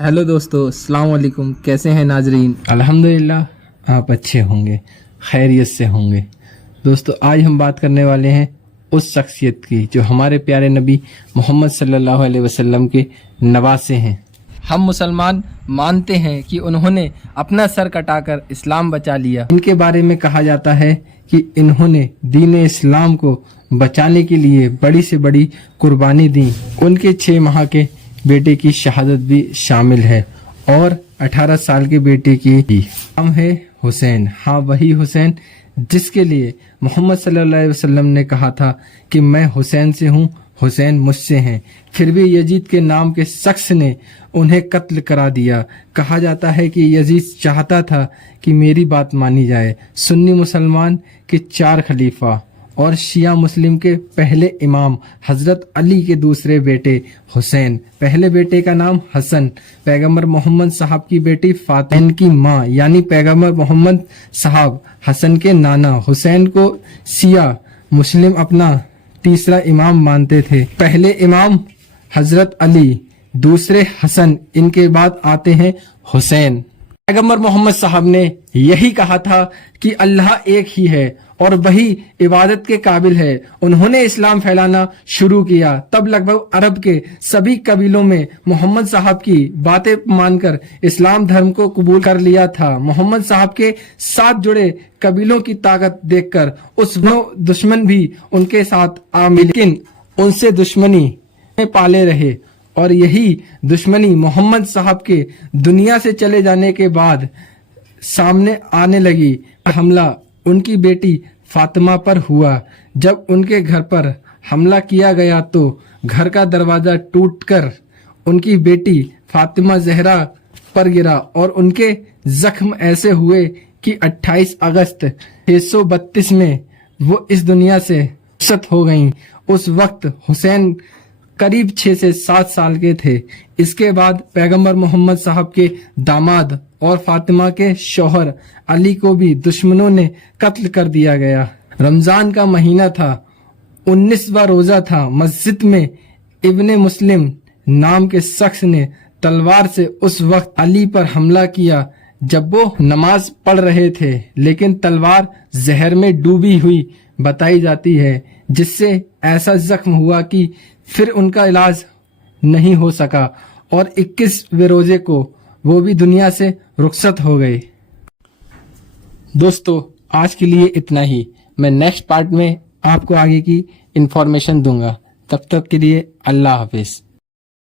Hello दोस्तों, अस्सलाम वालेकुम। कैसे हैं नाजरीन? अल्हम्दुलिल्लाह आप अच्छे होंगे, खैरियत से होंगे। दोस्तों आज हम बात करने वाले हैं उस शख्सियत की जो हमारे प्यारे नबी मोहम्मद सल्लल्लाहु अलैहि वसल्लम के नवासे हैं। हम मुसलमान मानते हैं कि उन्होंने अपना सर कटाकर इस्लाम बचा लिया। इनके बारे में कहा जाता है कि इन्होंने दीन इस्लाम को बचाने के लिए बड़ी से बड़ी कुर्बानी दी। उनके 6 माह के बेटे की शहादत भी शामिल है और 18 साल के बेटे की नाम है हुसैन। हाँ, वही हुसैन जिसके लिए मोहम्मद सल्लल्लाहु अलैहि वसल्लम ने कहा था कि मैं हुसैन से हूँ, हुसैन मुझसे हैं। फिर भी यजीद के नाम के शख्स ने उन्हें कत्ल करा दिया। कहा जाता है कि यजीद चाहता था कि मेरी बात मानी जाए। सुन्नी मुसलमान के 4 खलीफा और शिया मुस्लिम के पहले इमाम हजरत अली के दूसरे बेटे हुसैन। पहले बेटे का नाम हसन, पैगंबर मोहम्मद साहब की बेटी फातिमा की माँ यानी पैगंबर मोहम्मद साहब हसन के नाना। हुसैन को शिया मुस्लिम अपना तीसरा इमाम मानते थे। पहले इमाम हजरत अली, दूसरे हसन, इनके बाद आते हैं हुसैन। पैगंबर मोहम्मद साहब ने यही कहा था कि अल्लाह एक ही है और वही इबादत के काबिल है। उन्होंने इस्लाम फैलाना शुरू किया। तब लगभग अरब के सभी कबीलों में मोहम्मद साहब की बातें मानकर इस्लाम धर्म को कबूल कर लिया था। मोहम्मद साहब के साथ जुड़े कबीलों की ताकत देखकर उस दुश्मन भी उनके साथ आ मिले, लेकिन उनसे दुश्मनी में पाले रहे और यही दुश्मनी मोहम्मद साहब के दुनिया से चले जाने के बाद सामने आने लगी। हमला उनकी बेटी फातिमा पर हुआ। जब उनके घर पर हमला किया गया तो घर का दरवाजा टूटकर उनकी बेटी फातिमा जहरा पर गिरा और उनके जख्म ऐसे हुए कि 28 अगस्त 632 में वो इस दुनिया से रुखसत हो गईं। उस वक्त हुसैन करीब 6 से 7 साल के थे। इसके बाद पैगंबर मोहम्मद साहब के दामाद और फातिमा के शौहर अली को भी दुश्मनों ने कत्ल कर दिया गया। रमजान का महीना था, 19वां रोजा था। मस्जिद में इब्ने मुस्लिम नाम के शख्स ने तलवार से उस वक्त अली पर हमला किया जब वो नमाज पढ़ रहे थे, लेकिन तलवार जहर में डूबी हुई बताई जाती है, जिससे ऐसा जख्म हुआ कि फिर उनका इलाज नहीं हो सका और 21वें रोजे को वो भी दुनिया से रुखसत हो गए। दोस्तों आज के लिए इतना ही। मैं नेक्स्ट पार्ट में आपको आगे की इंफॉर्मेशन दूंगा। तब तक के लिए अल्लाह हाफिज।